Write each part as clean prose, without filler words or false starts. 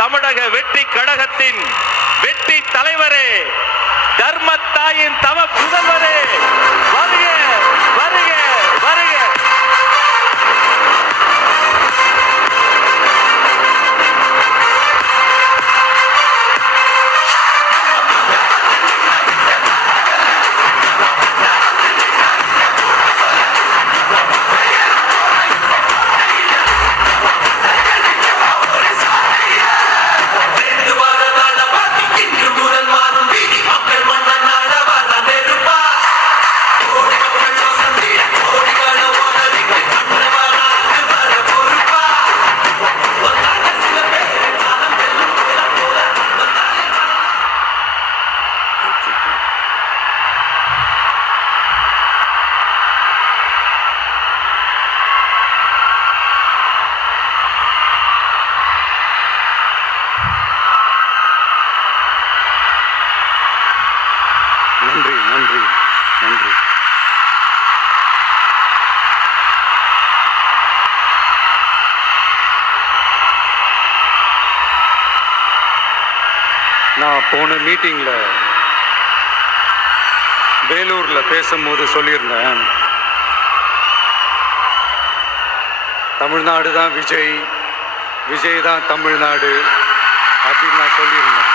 தமிழக வெற்றி கழகத்தின் வெற்றி தலைவரே, தர்மத்தாயின் தவ புதல்வரே, வருக வருக வருக. நன்றி நன்றி நன்றி. நான் போன மீட்டிங்கில் வேலூரில் பேசும்போது சொல்லியிருந்தேன், தமிழ்நாடு தான் விஜய், விஜய் தான் தமிழ்நாடு அப்படின்னு நான் சொல்லியிருந்தேன்.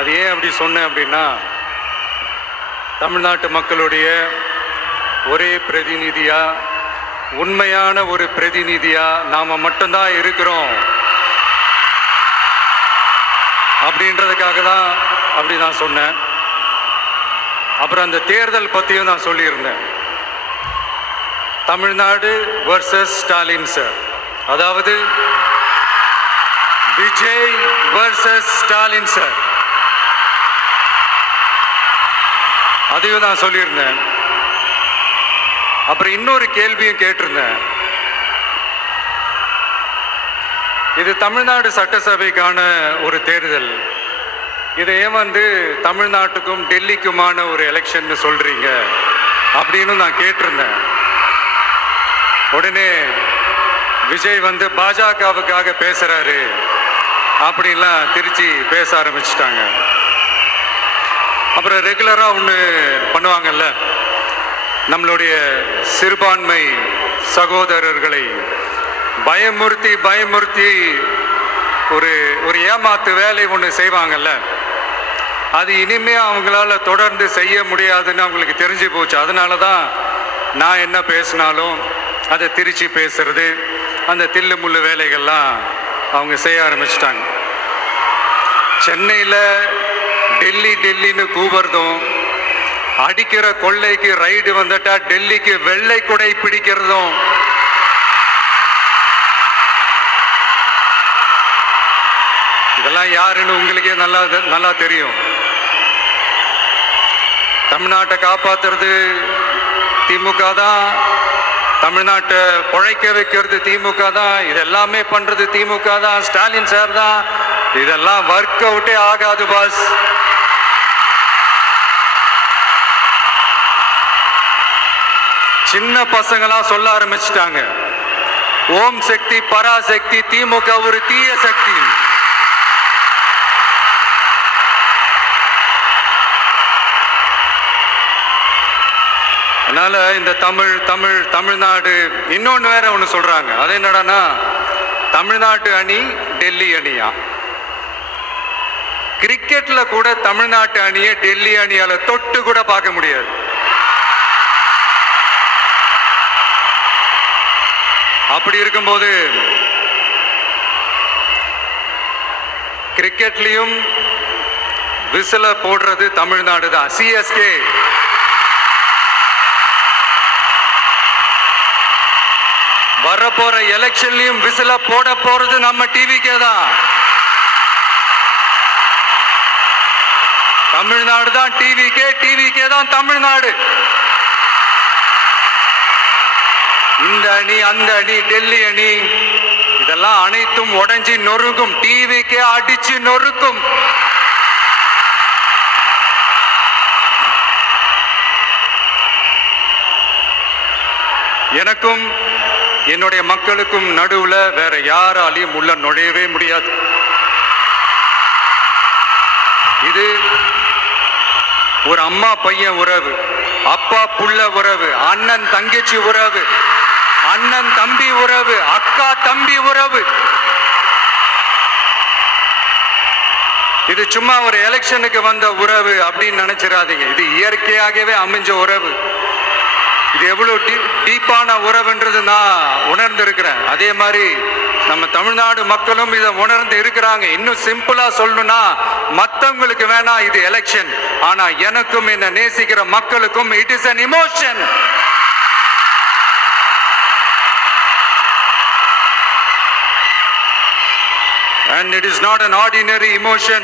அது ஏன் அப்படி சொன்னேன் அப்படின்னா, தமிழ்நாட்டு மக்களுடைய ஒரே பிரதிநிதியாக, உண்மையான ஒரு பிரதிநிதியாக நாம் மட்டும்தான் இருக்கிறோம் அப்படின்றதுக்காக தான் அப்படி நான் சொன்னேன். அப்புறம் அந்த தேர்தல் பற்றியும் நான் சொல்லியிருந்தேன். தமிழ்நாடு வர்சஸ் ஸ்டாலின் சார், அதாவது விஜய் வர்சஸ் ஸ்டாலின் சார், அதையும் நான் சொல்லியிருந்தேன். அப்புறம் இன்னொரு கேள்வியும் கேட்டிருந்தேன். இது தமிழ்நாடு சட்டசபைக்கான ஒரு தேர்தல், இதை ஏன் தமிழ்நாட்டுக்கும் டெல்லிக்குமான ஒரு எலெக்ஷன் சொல்றீங்க அப்படின்னு நான் கேட்டிருந்தேன். உடனே விஜய் பாஜகவுக்காக பேசுறாரு அப்படின்லாம் திருச்சி பேச ஆரம்பிச்சிட்டாங்க. அப்புறம் ரெகுலராக ஒன்று பண்ணுவாங்கல்ல, நம்மளுடைய சிறுபான்மை சகோதரர்களை பயமுறுத்தி பயமுறுத்தி ஒரு ஏமாத்து வேலை ஒன்று செய்வாங்கல்ல, அது இனிமே அவங்களால தொடர்ந்து செய்ய முடியாதுன்னு அவங்களுக்கு தெரிஞ்சு போச்சு. அதனால தான் நான் என்ன பேசினாலும் அதை திருச்சி பேசுறது, அந்த தில்லு முள்ளு வேலைகள்லாம் அவங்க செய்ய ஆரம்பிச்சிட்டாங்க. சென்னையில் டெல்லி டெல்லின்னு கூவுறதும், அடிக்கிற கொள்ளைக்கு ரைடு வந்துட்டா டெல்லிக்கு வெள்ளை குடை பிடிக்கிறதும், இதெல்லாம் யாருன்னு உங்களுக்கே நல்லா தெரியும். தமிழ்நாட்டை காப்பாத்துறது திமுக தான், தமிழ்நாட்டை பிழைக்க வைக்கிறது திமுக தான், இதெல்லாமே பண்றது திமுக தான், ஸ்டாலின் சார் தான். இதெல்லாம் ஒர்க் அவுட்டே ஆகாது பாஸ். சின்ன பசங்களா சொல்ல ஆரம்பிச்சிட்டாங்க, ஓம் சக்தி பராசக்தி, திமுக ஒரு தீய சக்தி. அதனால இந்த தமிழ்நாடு இன்னொன்று வேற ஒன்று சொல்றாங்க. அது என்னடான்னா, தமிழ்நாட்டு அணி டெல்லி அணியா? கிரிக்கெட்ல கூட தமிழ்நாட்டு அணியை டெல்லி அணியால தொட்டு கூட பார்க்க முடியாது. அப்படி இருக்கும்போது கிரிக்கெட்லயும் விசில போடுறது தமிழ்நாடு தான். சிஎஸ்கே வரப்போற எலெக்ஷன்லயும் விசில போட போறது நம்ம டிவிக்கே தான். தமிழ்நாடு தான் டிவிக்கே, டிவிக்கே தான் தமிழ்நாடு. இந்த அணி அந்த அணி டெல்லி அணி இதெல்லாம் அனைத்தும் உடைஞ்சி நொறுக்கும், டிவிக்கே அடிச்சு நொறுக்கும். எனக்கும் என்னுடைய மக்களுக்கும் நடுவுல வேற யாராலையும் உள்ள நுழையவே முடியாது. இது ஒரு அம்மா பையன் உறவு, அப்பா புள்ள உறவு, அண்ணன் தங்கச்சி உறவு, அண்ணன் தம்பி உறவு, அக்கா தம்பி உறவு. இது சும்மா ஒரு எலெக்ஷனுக்கு வந்த உறவு அப்படின்னு நினைச்சிடாதீங்க. இது இயற்கையாகவே அமைஞ்ச உறவு. இது எவ்வளவு டீப்பான உறவுன்றது நான் உணர்ந்திருக்கிறேன். அதே மாதிரி நம்ம தமிழ்நாடு மக்களும் இதை உணர்ந்து இருக்கிறாங்க. இன்னும் சிம்பிளா சொல்லணும்னா, மற்றவங்களுக்கு வேணா இது எலெக்ஷன், ஆனா எனக்கும் என்ன நேசிக்கிற மக்களுக்கும் it is an emotion. And it is not an ordinary emotion.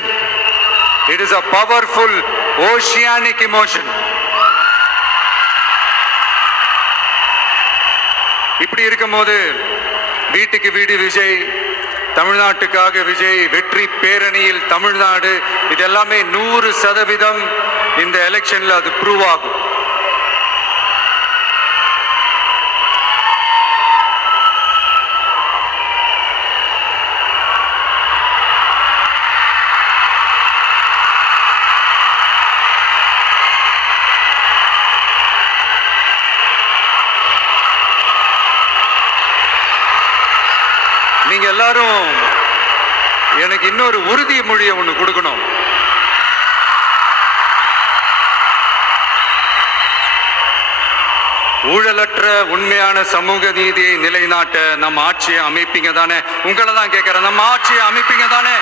It is a powerful oceanic emotion. இப்படி இருக்கும்போது வீட்டுக்கு வீடு விஜய், தமிழ்நாட்டுக்காக விஜய், வெற்றி பேரணியில் தமிழ்நாடு, இது எல்லாமே 100% இந்த எலெக்ஷன்ல அது ப்ரூவ் ஆகும். நீங்க எல்லாரும் எனக்கு இன்னொரு உறுதிமொழியை ஒண்ணு கொடுக்கணும். ஊழலற்ற உண்மையான சமூக நீதியை நிலைநாட்ட நம்ம ஆட்சியை அமைப்பீங்க தானே? உங்களை தான் கேட்கிறேன், நம்ம ஆட்சியை அமைப்பீங்க தானே?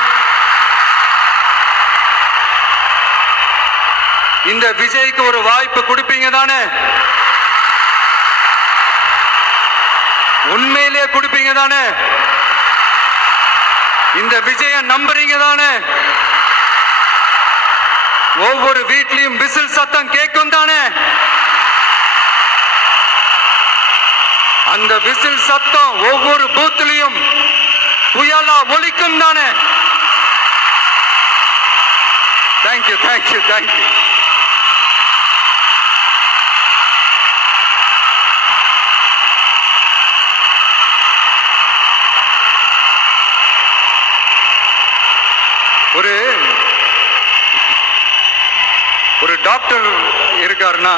இந்த விஜய்க்கு ஒரு வாய்ப்பு கொடுப்பீங்க தானே? உண்மையிலேயே கொடுப்பீங்க தானே? இந்த விஜய நம்புறீங்க தானே? ஒவ்வொரு வீட்லயும் விசில் சத்தம் கேட்கும் தானே? அந்த விசில் சத்தம் ஒவ்வொரு பூத்திலையும் புயலா ஒலிக்கும் தானே? Thank you, thank you, thank you. ஒரு டாக்டர் இருக்காருன்னா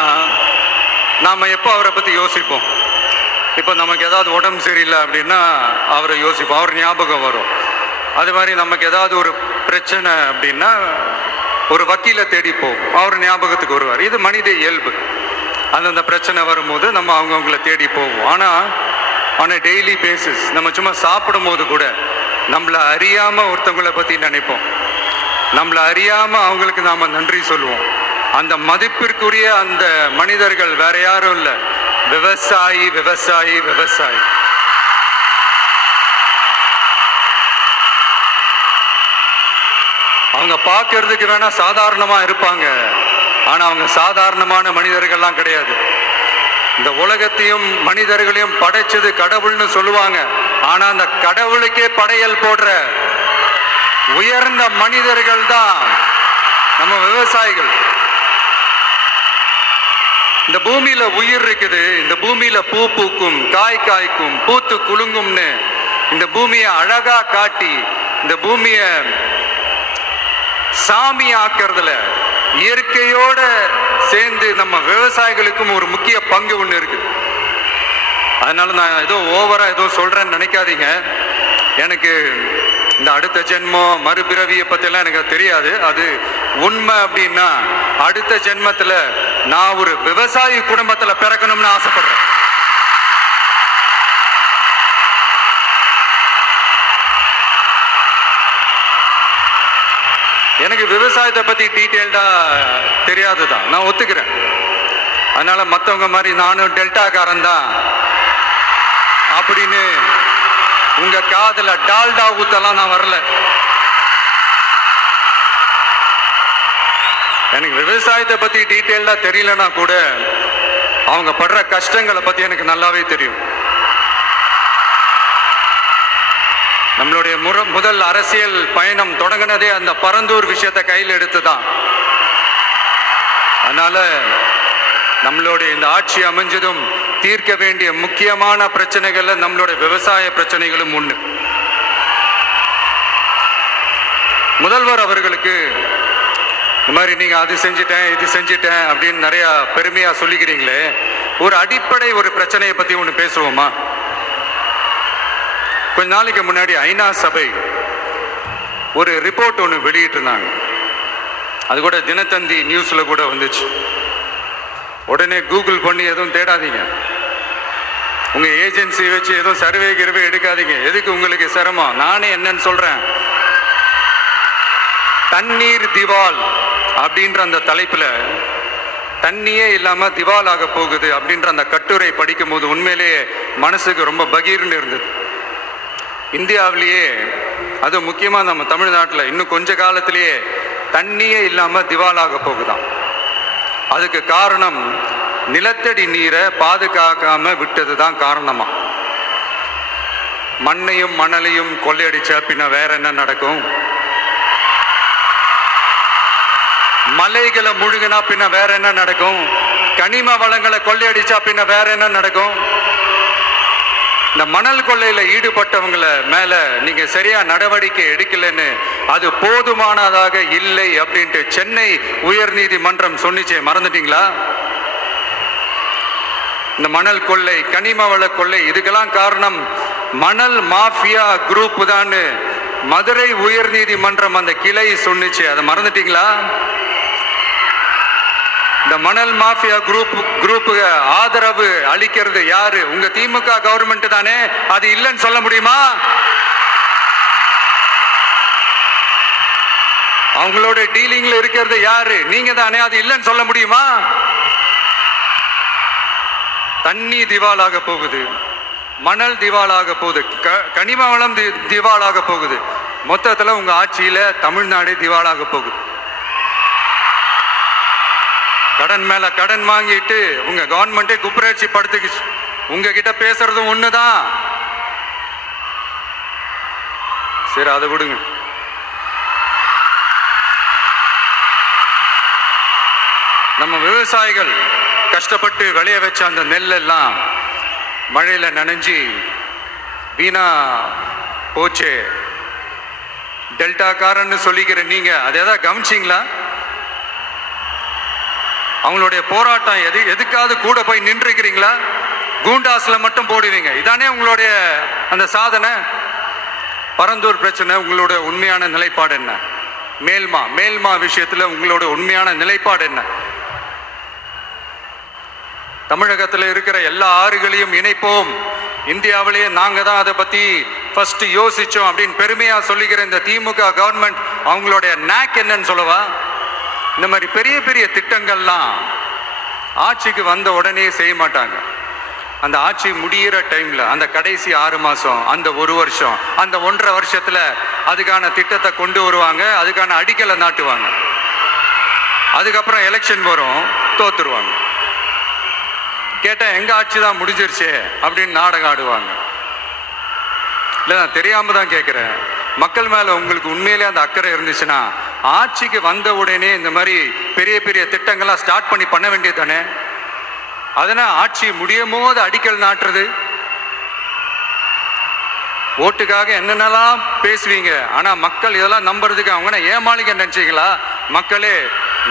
நாம எப்போ அவரை பத்தி யோசிப்போம்? இப்போ நமக்கு ஏதாவது உடம்பு சரியில்லை அப்படின்னா அவரை யோசிப்போம், அவர் ஞாபகம் வரும். அது மாதிரி நமக்கு ஏதாவது ஒரு பிரச்சனை அப்படின்னா ஒரு வக்கீலை தேடிப்போம், அவர் ஞாபகத்துக்கு வருவார். இது மனித இயல்பு. அந்தந்த பிரச்சனை வரும்போது நம்ம அவங்கவுங்களை தேடி போவோம். ஆனால் ஆன் அ டெய்லி பேசிஸ் நம்ம சும்மா சாப்பிடும் போது கூட நம்மளை அறியாம ஒருத்தவங்களை பத்தி நினைப்போம், நம்மளை அறியாம அவங்களுக்கு நாம நன்றி சொல்லுவோம். அந்த மதிப்பிற்குரிய அந்த மனிதர்கள் வேற யாரும் இல்லை, விவசாயி, விவசாயி, விவசாயி. அவங்க பார்க்கறதுக்கு வேணா சாதாரணமா இருப்பாங்க, ஆனா அவங்க சாதாரணமான மனிதர்கள்லாம் கிடையாது. இந்த உலகத்தையும் மனிதர்களையும் படைச்சது கடவுள்னு சொல்லுவாங்க, ஆனா அந்த கடவுளுக்கே படையல் போடுற உயர்ந்த மனிதர்கள் தான் நம்ம விவசாயிகள். இந்த பூமியில உயிர் இருக்குது, இந்த பூமியில பூ பூக்கும், காய் காய்க்கும், பூத்து குலுங்கும்னு இந்த பூமியை அழகா காட்டி இந்த பூமியை சாமி ஆக்கிறதுல இயற்கையோட சேர்ந்து நம்ம விவசாயிகளுக்கும் ஒரு முக்கிய பங்கு ஒன்று இருக்குது. அதனால நான் ஏதோ ஓவரா ஏதோ சொல்றேன்னு நினைக்காதீங்க. எனக்கு இந்த அடுத்த ஜென்மம் மறுபிறவியை பத்தியெல்லாம் எனக்கு தெரியாது. அது உண்மை அப்படின்னா அடுத்த ஜென்மத்துல நான் ஒரு விவசாயி குடும்பத்துல பிறக்கணும்னு ஆசைப்படுறேன். எனக்கு விவசாயத்தை பத்தி டீட்டெயில்டா தெரியாதுதான், நான் ஒத்துக்கிறேன். அதனால மற்றவங்க மாதிரி நானும் டெல்டாக்காரன் தான் அப்படின்னு உங்க காதுல டால்டா ஊத்தலாம் நான் வரல. எனக்கு விவசாயத்தை பத்தி டீட்டெயில்டா தெரியலனா கூட அவங்க படுற கஷ்டங்களை பத்தி எனக்கு நல்லாவே தெரியும். நம்மளுடைய முதல் அரசியல் பயணம் தொடங்கினதே அந்த பரந்தூர் விஷயத்தை கையில் எடுத்துதான். அதனால நம்மளுடைய இந்த ஆட்சி அமைஞ்சதும் தீர்க்க வேண்டிய முக்கியமான பிரச்சனைகள்ல நம்மளோட விவசாய பிரச்சனைகளும் ஒண்ணு. முதல்வர் அவர்களுக்கு இந்த மாதிரி நீங்க அது செஞ்சிட்டேன் இது செஞ்சிட்டேன் அப்படின்னு நிறைய பெருமையா சொல்லிக்கிறீங்களே, ஒரு அடிப்படை ஒரு பிரச்சனையை பத்தி ஒண்ணு பேசுவோமா? கொஞ்ச நாளைக்கு முன்னாடி ஐநா சபை ஒரு ரிப்போர்ட் ஒன்று வெளியிட்டிருந்தாங்க. அது கூட தினத்தந்தி நியூஸ்ல கூட வந்துச்சு. உடனே கூகுள் பண்ணி எதுவும் தேடாதீங்க, உங்க ஏஜென்சி வச்சு எதுவும் சர்வே கிருவே எடுக்காதீங்க. எதுக்கு உங்களுக்கு சிரமம்? நானே என்னன்னு சொல்றேன். தண்ணீர் திவால் அப்படின்ற அந்த தலைப்புல தண்ணியே இல்லாம திவால் ஆக போகுது அப்படின்ற அந்த கட்டுரை படிக்கும் போது உண்மையிலேயே மனசுக்கு ரொம்ப பகீர்னு இருந்தது. இந்தியாவிலேயே அது முக்கியமா நம்ம தமிழ்நாட்டில் இன்னும் கொஞ்ச காலத்திலேயே தண்ணியே இல்லாம திவாலாக போகுதாம். அதுக்கு காரணம் நிலத்தடி நீரை பாதுகாக்காம விட்டது தான் காரணமா. மண்ணையும் மணலையும் கொள்ளையடிச்சா பின்ன வேற என்ன நடக்கும்? மலைகளை முழுகினா பின்ன வேற என்ன நடக்கும்? கனிம வளங்களை கொள்ளையடிச்சா பின்ன வேற என்ன நடக்கும்? இந்த மணல் கொள்ளையில ஈடுபட்டவங்களை மேல நீங்க சரியா நடவடிக்கை எடுக்கலன்னு அது போதுமானதாக இல்லை அப்படின்ட்டு சென்னை உயர் நீதிமன்றம் சொன்னிச்சே, மறந்துட்டீங்களா? இந்த மணல் கொள்ளை, கனிம வள கொள்ளை, இதுக்கெல்லாம் காரணம் மணல் மாஃபியா குரூப் தான் மதுரை உயர் நீதிமன்றம் அந்த கிளை சொன்னிச்சு. அதை மறந்துட்டீங்களா? இந்த மணல் மாஃபியா குரூப்புக்கு ஆதரவு அளிக்கிறது யாரு? உங்க திமுக கவர்மெண்ட் தானே. அது இல்லைன்னு சொல்ல முடியுமா? அவங்களோட டீலிங்ல இருக்கிறது யாரு? நீங்க தானே. அது இல்லைன்னு சொல்ல முடியுமா? தண்ணி திவாலாக போகுது, மணல் திவாலாக போகுது, கனிம வளம் திவாலாக போகுது. மொத்தத்துல உங்க ஆட்சியில தமிழ்நாடு திவாலாக போகுது. கடன் மேல கடன் வாங்கிட்டு உங்க கவர்மெண்டே குப்புரட்சி படுத்துக்குச்சு. உங்ககிட்ட பேசுறதும் ஒண்ணுதான். சரி, அதை விடுங்க. நம்ம விவசாயிகள் கஷ்டப்பட்டு விளைய வச்ச அந்த நெல் எல்லாம் மழையில நனைஞ்சி வீணா போச்சே. டெல்டாக்காரன்னு சொல்லிக்கிற நீங்க அதை ஏதாவது கவனிச்சிங்களா? அவங்களுடைய போராட்டம் எதுக்காவது கூட போய் நின்றுக்கிறீங்களா? கூண்டாஸ்ல மட்டும் போடுவீங்க. இதானே உங்களுடைய அந்த சாதனை. பரந்தூர் பிரச்சனை, உங்களோட உண்மையான நிலைப்பாடு என்ன? மேல்மா விஷயத்துல உங்களோட உண்மையான நிலைப்பாடு என்ன? தமிழகத்தில் இருக்கிற எல்லா ஆறுகளையும் இணைப்போம், இந்தியாவிலேயே நாங்க தான் அதை பத்தி ஃபர்ஸ்ட் யோசிச்சோம் அப்படின்னு பெருமையா சொல்லிக்கிற இந்த திமுக கவர்மெண்ட் அவங்களுடைய நாக் என்னன்னு சொல்லவா? இந்த மாதிரி பெரிய பெரிய திட்டங்கள்லாம் ஆட்சிக்கு வந்த உடனே செய்ய மாட்டாங்க. அந்த ஆட்சி முடிகிற டைம்ல, அந்த கடைசி 6 மாசம், அந்த 1 வருஷம், அந்த 1.5 வருஷத்துல அதுக்கான திட்டத்தை கொண்டு வருவாங்க, அதுக்கான அடிக்கலை நாட்டுவாங்க. அதுக்கப்புறம் எலெக்ஷன் வரும், தோத்துருவாங்க. கேட்டா எங்க ஆட்சி தான் முடிஞ்சிருச்சே அப்படின்னு நாடகம் ஆடுவாங்க. இல்லை, நான் தெரியாம தான் கேட்கிறேன். மக்கள் மேல உங்களுக்கு உண்மையிலே அந்த அக்கறை இருந்துச்சுன்னா ஆட்சிக்கு வந்த உடனே இந்த மாதிரி பெரிய பெரிய திட்டங்கள்லாம் ஸ்டார்ட் பண்ண வேண்டியது தானே. அதனால் ஆட்சி முடியும் போது அடிக்கல் நாட்டுறது. ஓட்டுக்காக என்னென்னலாம் பேசுவீங்க, ஆனா மக்கள் இதெல்லாம் நம்புறதுக்கு அவங்க ஏமாளிங்க நினைச்சீங்களா? மக்களே,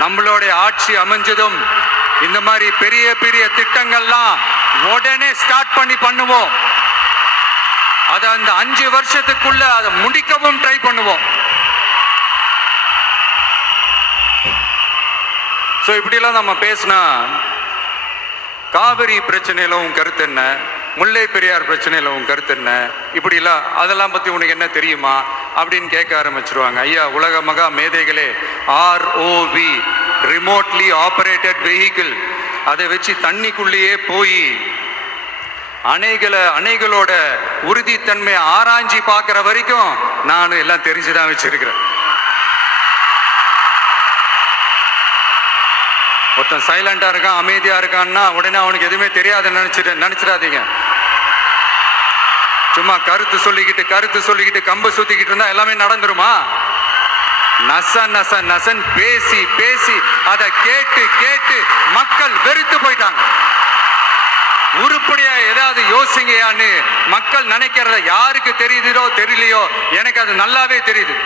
நம்மளுடைய ஆட்சி அமைஞ்சதும் இந்த மாதிரி பெரிய பெரிய திட்டங்கள்லாம் உடனே ஸ்டார்ட் பண்ணுவோம். அதை அந்த 5 வருஷத்துக்குள்ள அதை முடிக்கவும் ட்ரை பண்ணுவோம். ஸோ இப்படிலாம் நம்ம பேசினா காவிரி பிரச்சனையில உன் கருத்து என்ன, முல்லை பெரியார் பிரச்சனையில உன் கருத்து என்ன, இப்படிலாம் அதெல்லாம் பத்தி உனக்கு என்ன தெரியுமா அப்படின்னு கேட்க ஆரம்பிச்சிருவாங்க. ஐயா, உலக மகா மேதைகளே, ROV, ரிமோட்லி ஆபரேட்டட் வெஹிக்கிள், அதை வச்சு தண்ணிக்குள்ளேயே போய் அணைகளோட உறுதித்தன்மையை ஆராய்ச்சி பார்க்கிற வரைக்கும் நான் எல்லாம் தெரிஞ்சுதான் வச்சிருக்கிறேன். ஒருத்தன் சைலண்டா இருக்கான், அமைதியா இருக்கான்னா உடனே அவனுக்கு எதுவுமே தெரியாதுன்னு நினைச்சிடாதீங்க. சும்மா கருத்து சொல்லிக்கிட்டு கம்பு சுத்திக்கிட்டு இருந்தா எல்லாமே நடந்துருமா? நசன் பேசி அதை கேட்டு மக்கள் வெறுத்து போயிட்டாங்க. உருப்படியா ஏதாவது யோசிங்கயான்னு மக்கள் நினைக்கிறத யாருக்கு தெரியுதோ தெரியலையோ, எனக்கு அது நல்லாவே தெரியுது.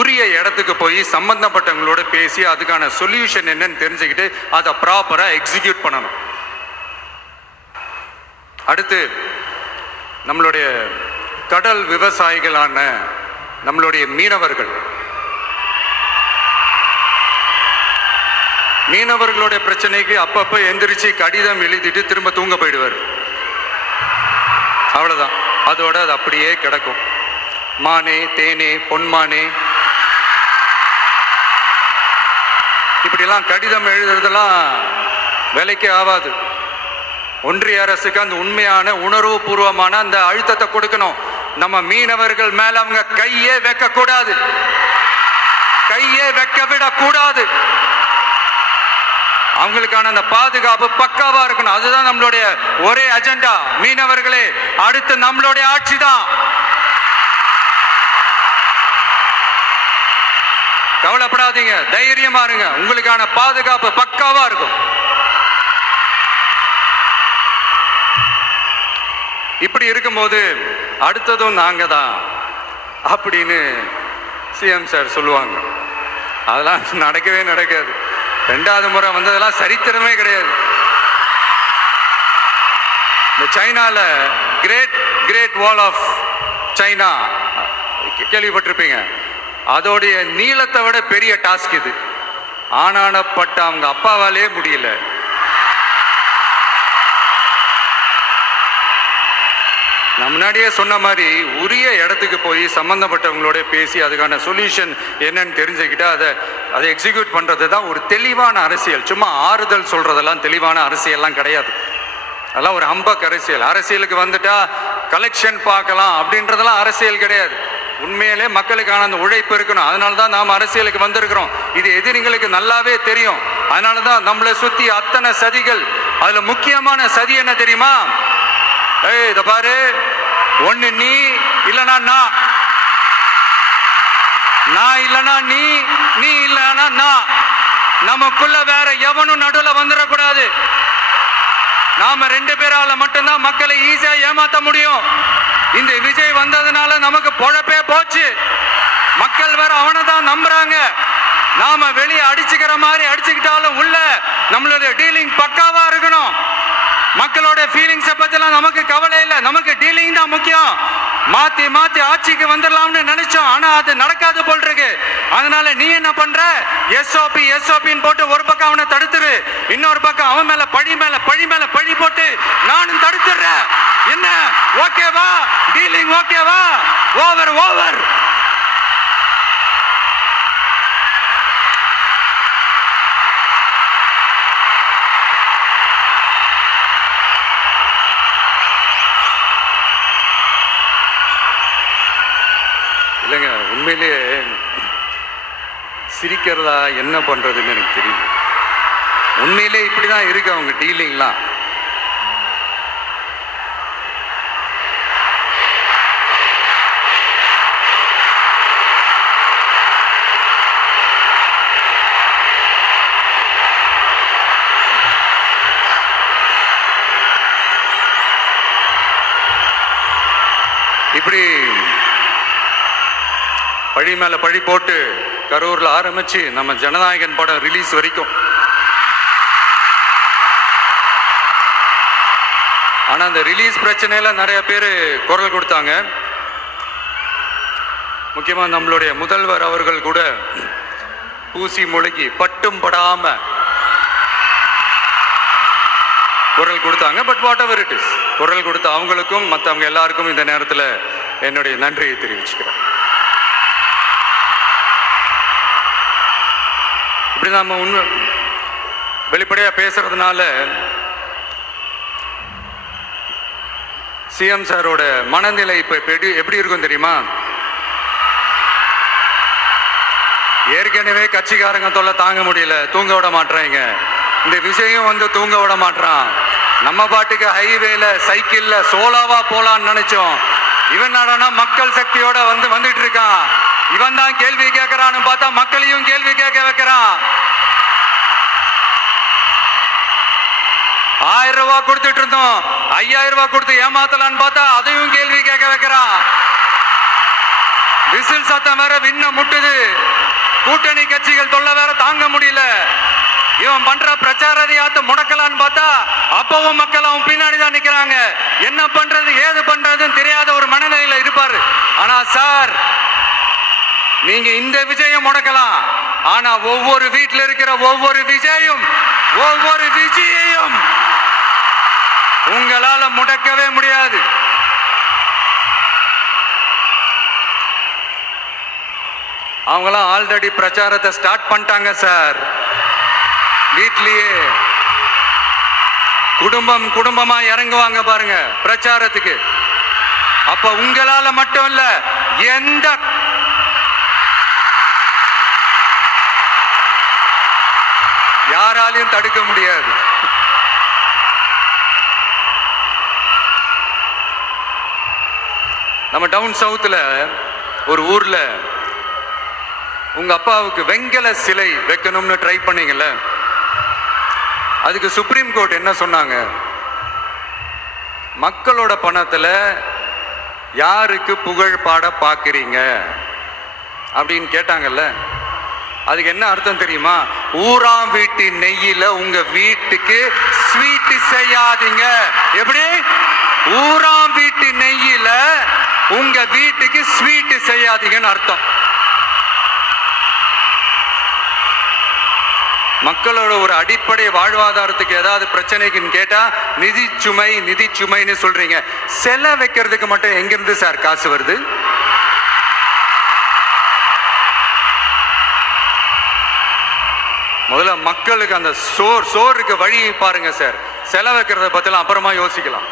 உரிய இடத்துக்கு போய் சம்பந்தப்பட்டவங்களோட பேசி அதுக்கான சொல்யூஷன் என்னன்னு தெரிஞ்சுக்கிட்டு அதை ப்ராப்பரா எக்ஸிக்யூட் பண்ணணும். அடுத்து நம்மளுடைய கடல் விவசாயிகளான நம்மளுடைய மீனவர்களுடைய பிரச்சனைக்கு அப்பப்ப எந்திரிச்சு கடிதம் எழுதிட்டு திரும்ப தூங்க போயிடுவார். அவ்வளவுதான், அதோட அது அப்படியே கிடக்கும். மானே தேனே பொன்மானே இப்படிலாம் கடிதம் எழுதுறதெல்லாம் வேலைக்கே ஆகாது. ஒன்றிய அரசுக்கு அந்த உண்மையான உணர்வு பூர்வமான அந்த அழுத்தத்தை கொடுக்கணும். நம்ம மீனவர்கள் மேல அவங்க கையே வைக்க கூடாது, கையே வைக்க விடக்கூடாது. அவங்களுக்கான அந்த பாதுகாப்பு பக்காவா இருக்கணும். அதுதான் நம்மளுடைய ஒரே அஜெண்டா. மீனவர்களே, அடுத்து நம்மளுடைய ஆட்சி தான். கவலைப்படாதீங்க, தைரியமா இருங்க, உங்களுக்கான பாதுகாப்பு பக்காவா இருக்கும். இப்படி இருக்கும்போது அடுத்ததும் நாங்க தான் அப்படின்னு சிஎம் சார் சொல்லுவாங்க. அதெல்லாம் நடக்கவே நடக்காது. 2வது முறை வந்ததெல்லாம் சரித்திரமே கிடையாது. இந்த சைனால கிரேட் வால் ஆஃப் சைனா கேள்விப்பட்டிருப்பீங்க. அதோடைய நீளத்தை விட பெரிய டாஸ்க் இது. ஆனானப்பட்ட அவங்க அப்பாவாலே முடியல. நான் முன்னாடியே சொன்ன மாதிரி உரிய இடத்துக்கு போய் சம்பந்தப்பட்டவங்களோட பேசி அதுக்கான சொல்யூஷன் என்னன்னு தெரிஞ்சுக்கிட்டு அதை எக்ஸிக்யூட் பண்றது தான் ஒரு தெளிவான அரசியல். சும்மா ஆறுதல் சொல்றதெல்லாம் தெளிவான அரசியல்லாம் கிடையாது. அதெல்லாம் ஒரு ஹம்பக் அரசியல். அரசியலுக்கு வந்துட்டா கலெக்ஷன் பார்க்கலாம் அப்படின்றதெல்லாம் அரசியல் கிடையாது. உண்மையிலே மக்களுக்கான அந்த உழைப்பு இருக்கணும். அதனால தான் நாம் அரசியலுக்கு வந்திருக்கிறோம். இது எதிரிங்களுக்கு நல்லாவே தெரியும். அதனால தான் நம்மளை சுத்தி அத்தனை சதிகள். அதுல முக்கியமான சதி என்ன தெரியுமா? இத பாரு, ஒண்ணு நீ இல்லனா நான் இல்லனா நீ இல்லனா நான். நமக்குள்ள வேற எவனும் நடுவுல வந்துடக்கூடாது. நாம 2 பேரால மட்டும்தான் மக்களை ஈஸியா ஏமாத்த முடியும். இந்த விஜய் வந்ததுனால நமக்கு பொழப்பே போச்சு. மக்கள் வேற அவனை தான் நம்புறாங்க. நாம வெளியே அடிச்சுக்கிற மாதிரி அடிச்சுக்கிட்டாலும் உள்ள நம்மளுடைய டீலிங் பக்காவா இருக்கணும். மக்களோட ஃபீலிங்ஸை பத்திலாம் நமக்கு கவலை இல்லை. நமக்கு டீலிங் தான் முக்கியம். மாத்தி மாத்தி ஆட்சிக்கு வந்துடலாம்னு நினைச்சோம், ஆனா அது நடக்காது போல் இருக்கு. அதனால நீ என்ன பண்ற? எஸ்ஓபின்னு போட்டு ஒரு பக்கம் அவனை தடுத்துரு, இன்னொரு பக்கம் அவன் மேல பழி போட்டு நானும் தடுத்துடுறேன். என்ன ஓகேவா? டீலிங் ஓகேவா? ஓவர். இல்லைங்க, உண்மையிலேயே சிரிக்கிறதா என்ன பண்றதுன்னு எனக்கு தெரியல. உண்மையிலே இப்படிதான் இருக்கு அவங்க டீலிங்லாம். இப்படி பழி மேல பழி போட்டு கரூர்ல ஆரம்பிச்சு நம்ம ஜனநாயகன் படம் ரிலீஸ் வரைக்கும். ஆனா அந்த ரிலீஸ் பிரச்சனையில நிறைய பேர் குரல் கொடுத்தாங்க. முக்கியமா நம்மளுடைய முதல்வர் அவர்கள் கூட பூசி மொழிக்கு பட்டும் படாம குரல் கொடுத்தாங்க. But what ever it is, குரல் கொடுத்த அவங்களுக்கும் மற்றவங்க எல்லாருக்கும் இந்த நேரத்தில் என்னுடைய நன்றியை தெரிவிச்சுக்கிறேன். இப்படி நாம உண்மை வெளிப்படையா பேசுறதுனால சிஎம் சாரோட மனநிலை இப்ப எப்படி இருக்கும் தெரியுமா? ஏற்கனவே கட்சிக்காரங்க தொல்லை தாங்க முடியல, தூங்க விட மாட்டாங்க. இந்த விஷயம் வந்து தூங்க விட மாட்டான். நம்ம பாட்டுக்கு ஹைவேல சைக்கிள்ல சோலாவா போலான்னு நினைச்சோம். இவன் நாடானா மக்கள் சக்தியோட வந்துட்டு இருக்கான். இவன் தான் கேள்வி கேட்கிறான்னு பார்த்தா மக்களையும் கேள்வி கேட்க வைக்கிறான். 1000 ரூபாய் கொடுத்துட்டு இருந்தோம், 5000 ரூபாய் கொடுத்து ஏமாத்தலான்னு பார்த்தா அதையும் கேள்வி கேட்க வைக்கிறான். விசில் சத்தம் வேற விண்ண முட்டுது. கூட்டணி கட்சிகள் தொல்லை வேற தாங்க முடியல. இவன் பண்ற பிரச்சாரத்தையாத்து முடக்கலான்னு பார்த்தா அப்பவும் மக்கள் அவன் பின்னாடி தான் நிக்கிறாங்க. என்ன பண்றது ஏது பண்றதுன்னு தெரியாத ஒரு மனநிலையில இருப்பாரு. ஆனா சார், நீங்க இந்த விஜயம் முடக்கலாம், ஆனா ஒவ்வொரு வீட்டில் இருக்கிற ஒவ்வொரு விஜயும் ஒவ்வொரு விஜயையும் உங்களால முடக்கவே முடியாது. அவங்களாம் ஆல்ரெடி பிரச்சாரத்தை ஸ்டார்ட் பண்ணிட்டாங்க சார். வீட்லயே குடும்பம் குடும்பமா இறங்குவாங்க பாருங்க பிரச்சாரத்துக்கு. அப்ப உங்களால மட்டும் இல்ல, எந்த யாராலையும் தடுக்க முடியாது. நம்ம டவுன் சவுத்துல ஒரு ஊர்ல உங்க அப்பாவுக்கு வெங்கல சிலை வைக்கணும்னு ட்ரை பண்ணீங்கல்ல, அதுக்கு சுப்ரீம் கோர்ட் என்ன சொன்னாங்க? மக்களோட பணத்துல யாருக்கு புகழ் பாட பாக்குறீங்க அப்படின்னு கேட்டாங்கல்ல. அதுக்கு என்ன அர்த்தம் தெரியுமா? ஊராம் வீட்டு நெய்யில உங்க வீட்டுக்கு ஸ்வீட் செய்யாதீங்க. எப்படி? ஊராம் வீட்டு நெய்யில உங்க வீட்டுக்கு ஸ்வீட் செய்யாதீங்கன்னு அர்த்தம். மக்களோட ஒரு அடிப்படை வாழ்வாதாரத்துக்கு ஏதாவது பிரச்சனைக்குன்னு கேட்டா நிதி சுமை நிதி சுமைன்னு சொல்றீங்க. செல வைக்கிறதுக்கு மட்டும் எங்கிருந்து சார் காசு வருது? முதல்ல மக்களுக்கு அந்த சோறுக்கு வழி பாருங்க சார். செலவு வைக்கிறத பத்திலாம் அப்புறமா யோசிக்கலாம்.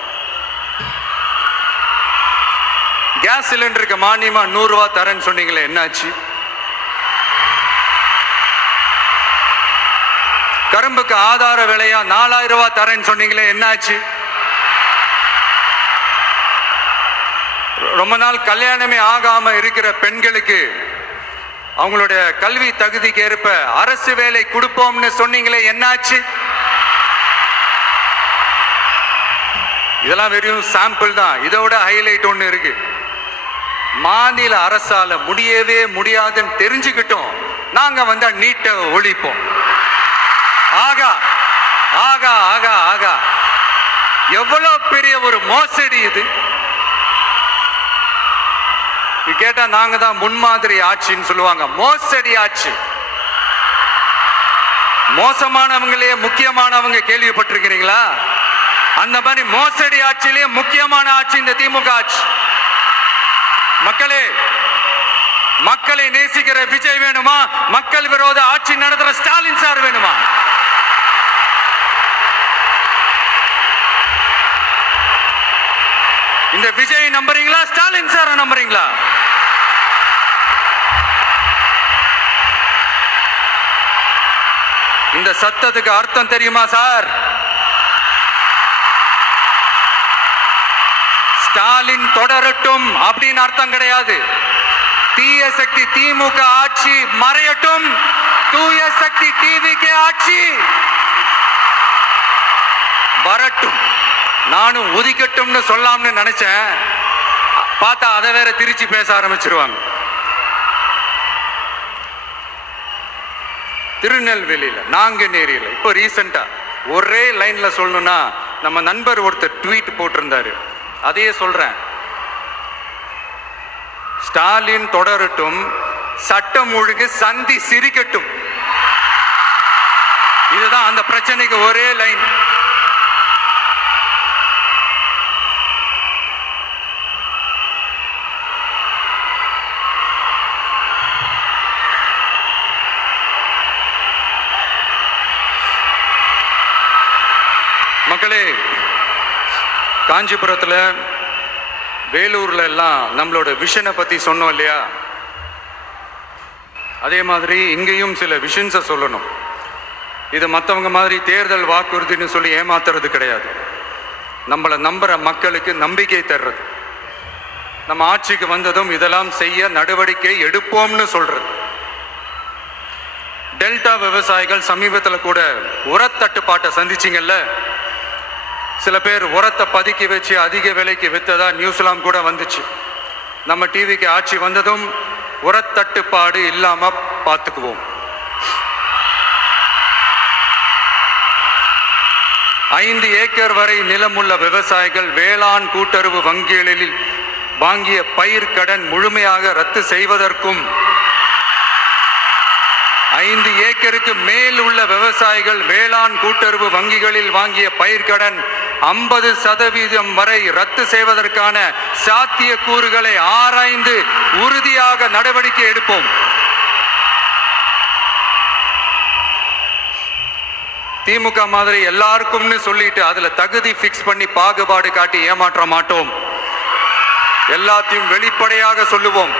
கேஸ் சிலிண்டருக்கு மானியமா 100 ரூபாய் தரேன்னு சொன்னீங்களே, என்னாச்சு? கரும்புக்கு ஆதார விலையா 4000 ரூபாய் தரேன்னு சொன்னீங்களே, என்னாச்சு? ரொம்ப நாள் கல்யாணமே ஆகாம இருக்கிற பெண்களுக்கு அவங்களுடைய கல்வி தகுதிக்கு ஏற்ப அரசு வேலை கொடுப்போம்னு சொன்னீங்களே, என்னாச்சு? இதெல்லாம் வெறும் சாம்பிள் தான். இதோட ஹைலைட் ஒண்ணு இருக்கு. மாநில அரசால முடியவே முடியாதுன்னு தெரிஞ்சுக்கிட்டோம், நாங்க வந்தா நீட்டை ஒழிப்போம். ஆகா ஆகா ஆகா ஆகா, எவ்வளவு பெரிய ஒரு மோசடி இது! கேட்டா நாங்க தான் முன்மாதிரி ஆட்சின்னு சொல்லுவாங்க. மோசடி ஆட்சி. மோசமானவங்களே முக்கியமானவங்க கேள்விப்பட்டிருக்கிறீங்களா? அந்த மாதிரி மோசடி ஆட்சியிலே முக்கியமான ஆட்சி இந்த திமுக ஆட்சி. மக்களே, மக்களை நேசிக்கிற விஜய் வேணுமா? மக்கள் விரோத ஆட்சி நடத்துற ஸ்டாலின் சார் வேணுமா? இந்த விஜய் நம்புறீங்களா, ஸ்டாலின் சார் நம்புறீங்களா? இந்த சத்தத்துக்கு அர்த்தம் தெரியுமா சார்? ஸ்டாலின் தொடரட்டும் அப்படின்னு அர்த்தம் கிடையாது. தீய சக்தி திமுக ஆட்சி மறையட்டும், தூய சக்தி டிவிக்கு ஆட்சி வரட்டும். நானும் ஒதுக்கட்டும்னு சொல்லாம்னு நினைச்சேன், பார்த்தா அதை வேற திருச்சி பேச ஆரம்பிச்சிருவாங்க. திருநெல்வேலியில, நாங்குநேரியில இப்போ ரீசெண்டா ஒரே லைன்ல சொல்லணும்னா, நம்ம நண்பர் ஒருத்தர் ட்வீட் போட்டிருந்தாரு, அதையே சொல்றேன். ஸ்டாலின் தொடரட்டும், சட்டம் ஒழுங்கு சந்தி சிரிக்கட்டும். இதுதான் அந்த பிரச்சனைக்கு ஒரே லைன். மக்களே, காஞ்சிபுரத்தில் வேலூர்ல எல்லாம் நம்மளோட விஷனை பத்தி சொன்னோம் இல்லையா? அதே மாதிரி இங்கேயும் சில விஷன்ஸை சொல்லணும். இது மற்றவங்க மாதிரி தேர்தல் வாக்குறுதின்னு சொல்லி ஏமாத்துறது கிடையாது. நம்மளை நம்புற மக்களுக்கு நம்பிக்கை தர்றது. நம்ம ஆட்சிக்கு வந்ததும் இதெல்லாம் செய்ய நடவடிக்கை எடுப்போம்னு சொல்றது. டெல்டா விவசாயிகள் சமீபத்தில் கூட உரத்தட்டுப்பாட்டை சந்திச்சிங்கல்ல, சில பேர் உரத்தை பதுக்கி வச்சு அதிக விலைக்கு விற்றதா நியூஸ்லாம் கூட வந்துச்சு. நம்ம டிவிக்கு ஆட்சி வந்ததும் உரத்தட்டுப்பாடு இல்லாம பார்த்துக்குவோம். 5 ஏக்கர் வரை நிலமுள்ள விவசாயிகள் வேளாண் கூட்டுறவு வங்கிகளில் வாங்கிய பயிர் கடன் முழுமையாக ரத்து செய்வதற்கும் 5 ஏக்கருக்கு மேல் உள்ள விவசாயிகள் வேளாண் கூட்டுறவு வங்கிகளில் வாங்கிய பயிர்க்கடன் 50% வரை ரத்து செய்வதற்கான சாத்திய கூறுகளை ஆராய்ந்து உறுதியாக நடவடிக்கை எடுப்போம். திமுக மாதிரி எல்லாருக்கும்னு சொல்லிட்டு அதுல தகுதி பிக்ஸ் பண்ணி பாகுபாடு காட்டி ஏமாற்ற மாட்டோம். எல்லாத்தையும் வெளிப்படையாக சொல்லுவோம்.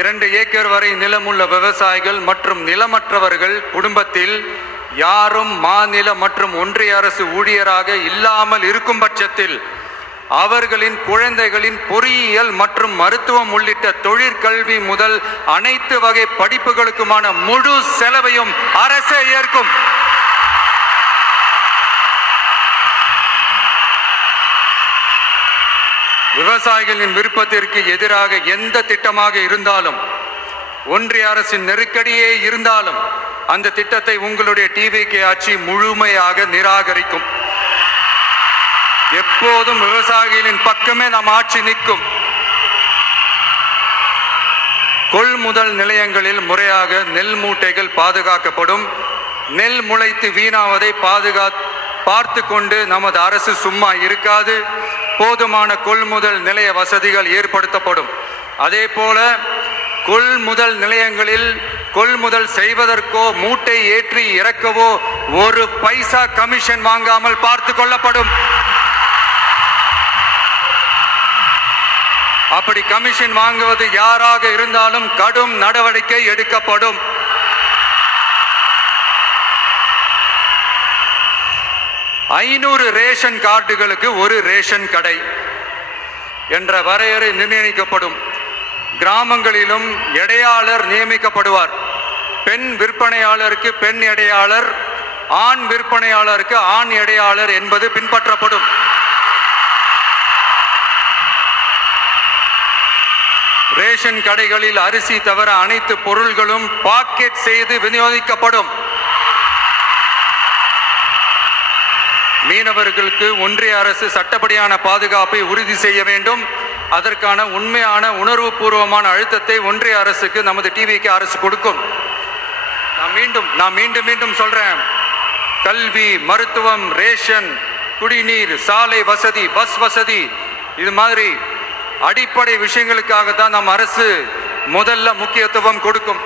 2 ஏக்கர் வரை நிலமுள்ள விவசாயிகள் மற்றும் நிலமற்றவர்கள் குடும்பத்தில் யாரும் மாநில மற்றும் ஒன்றிய அரசு ஊழியராக இல்லாமல் இருக்கும் பட்சத்தில் அவர்களின் குழந்தைகளின் பொறியியல் மற்றும் மருத்துவம் உள்ளிட்ட தொழிற்கல்வி முதல் அனைத்து வகை படிப்புகளுக்குமான முழு செலவையும் அரசே ஏற்கும். விவசாயிகளின் விருப்பத்திற்கு எதிராக எந்த திட்டமாக இருந்தாலும், ஒன்றிய அரசின் நெருக்கடியே இருந்தாலும் அந்த திட்டத்தை உங்களுடைய டிவிகே ஆட்சி முழுமையாக நிராகரிக்கும். எப்போதும் விவசாயிகளின் பக்கமே நம் ஆட்சி நிற்கும். கொள்முதல் நிலையங்களில் முறையாக நெல் மூட்டைகள் பாதுகாக்கப்படும். நெல் முளைத்து வீணாவதை பார்த்து கொண்டு நமது அரசு சும்மா இருக்காது. போதுமான கொள்முதல் நிலைய வசதிகள் ஏற்படுத்தப்படும். அதே போல கொள்முதல் நிலையங்களில் கொள்முதல் செய்வதற்கோ மூட்டை ஏற்றி இறக்கவோ 1 பைசா கமிஷன் வாங்காமல் பார்த்து கொள்ளப்படும். அப்படி கமிஷன் வாங்குவது யாராக இருந்தாலும் கடும் நடவடிக்கை எடுக்கப்படும். ஐநூறு ரேஷன் கார்டுகளுக்கு 1 ரேஷன் கடை என்ற வரையறை நிர்ணயிக்கப்படும். கிராமங்களிலும் எடையாளர் நியமிக்கப்படுவார். பெண் விற்பனையாளருக்கு பெண் எடையாளர், ஆண் விற்பனையாளருக்கு ஆண் எடையாளர் என்பது பின்பற்றப்படும். ரேஷன் கடைகளில் அரிசி தவிர அனைத்து பொருள்களும் பாக்கெட் செய்து விநியோகிக்கப்படும். மீனவர்களுக்கு ஒன்றிய அரசு சட்டப்படியான பாதுகாப்பை உறுதி செய்ய வேண்டும். அதற்கான உண்மையான உணர்வுபூர்வமான அழுத்தத்தை ஒன்றிய அரசுக்கு நமது டிவிக்கு அரசு கொடுக்கும். நான் மீண்டும் சொல்றேன். கல்வி, மருத்துவம், ரேஷன், குடிநீர், சாலை வசதி, பஸ் வசதி, இது மாதிரி அடிப்படை விஷயங்களுக்காக தான் நம் அரசு முதல்ல முக்கியத்துவம் கொடுக்கும்.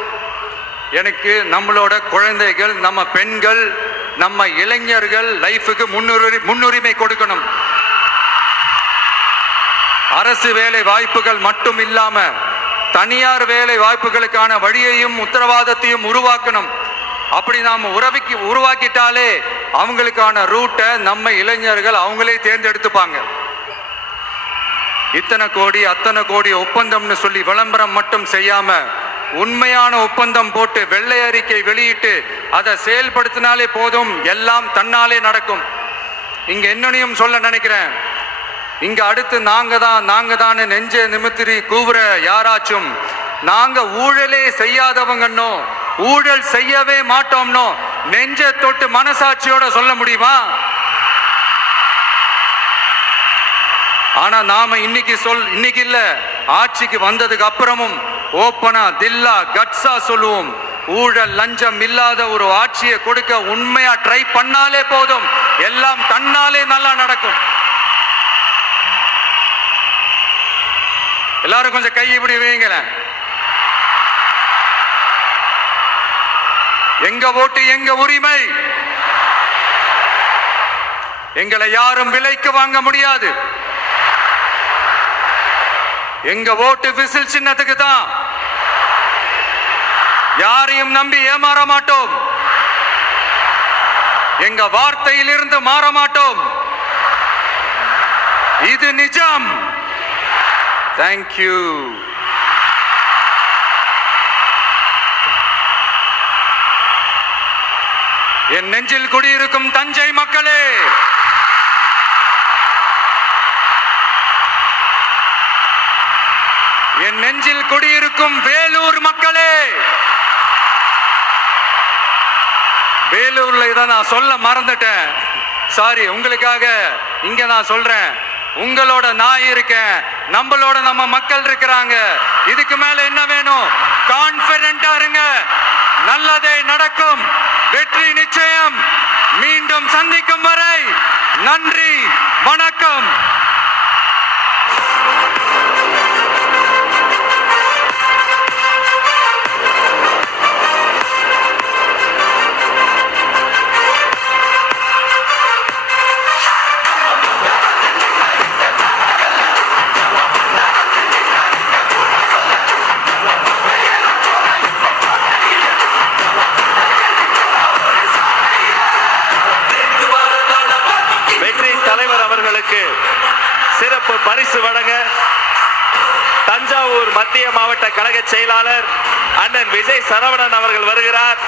எனக்கு நம்மளோட குழந்தைகள், நம்ம பெண்கள், நம்ம இளைஞர்கள் லைஃபுக்கு முன்னுரிமை கொடுக்கணும். அரசு வேலை வாய்ப்புகள் மட்டும் இல்லாம தனியார் வேலை வாய்ப்புகளுக்கான வழியையும் உத்தரவாதத்தையும் உருவாக்கணும். அப்படி நாம் உருவாக்கிட்டாலே அவங்களுக்கான ரூட்டை நம்ம இளைஞர்கள் அவங்களே தேர்ந்தெடுத்துப்பாங்க. இத்தனை கோடி அத்தனை கோடி ஒப்பந்தம்னு சொல்லி விளம்பரம் மட்டும் செய்யாம உண்மையான ஒப்பந்தம் போட்டு வெள்ளை அறிக்கை வெளியிட்டு அதை செயல்படுத்தினாலே போதும், எல்லாம் தன்னாலே நடக்கும். இங்க என்னனையும் சொல்ல நினைக்கிறேன். இங்க அடுத்து நாங்க தான் நெஞ்ச நிமித்திரி கூவுற யாராச்சும் நாங்க ஊழலே செய்யாதவங்கன்னோ ஊழல் செய்யவே மாட்டோம்னோ நெஞ்ச தொட்டு மனசாட்சியோட சொல்ல முடியுமா? ஆனா நாம இன்னைக்கு இல்ல, ஆட்சிக்கு வந்ததுக்கு அப்புறமும் ஓப்பனா தில்லா கட்ஸா சொல்லுவோம். ஊழல் லஞ்சம் இல்லாத ஒரு ஆட்சியை கொடுக்க உண்மையா ட்ரை பண்ணாலே போதும், எல்லாம் தன்னாலே நல்லா நடக்கும். எல்லாரும் கொஞ்சம் கை இப்படி வைங்களேன். எங்க ஓட்டு எங்க உரிமை. எங்களை யாரும் விலைக்கு வாங்க முடியாது. எங்க ஓட்டு விசில் சின்னத்துக்கு தான். யாரையும் நம்பி ஏமாற மாட்டோம். எங்க வார்த்தையிலிருந்து மாற மாட்டோம். இது நிஜம். தேங்க்யூ. என் நெஞ்சில் குடியிருக்கும் தஞ்சை மக்களே, என் நெஞ்சில் குடியிருக்கும் வேலூர் மக்களே, வேலூர்ல இதை நான் சொல்ல மறந்துட்டேன். சாரி, உங்களுக்காக இங்க நான் சொல்றேன். உங்களோட நான் இருக்கேன், நம்மளோட நம்ம மக்கள் இருக்கிறாங்க. இதுக்கு மேல என்ன வேணும்? கான்பிடென்டா இருங்க. நல்லதே நடக்கும். வெற்றி நிச்சயம். மீண்டும் சந்திக்கும் வரை நன்றி, வணக்கம். சிறப்பு பரிசு வழங்க தஞ்சாவூர் மத்திய மாவட்ட கழக செயலாளர் அண்ணன் விஜய் சரவணன் அவர்கள் வருகிறார்.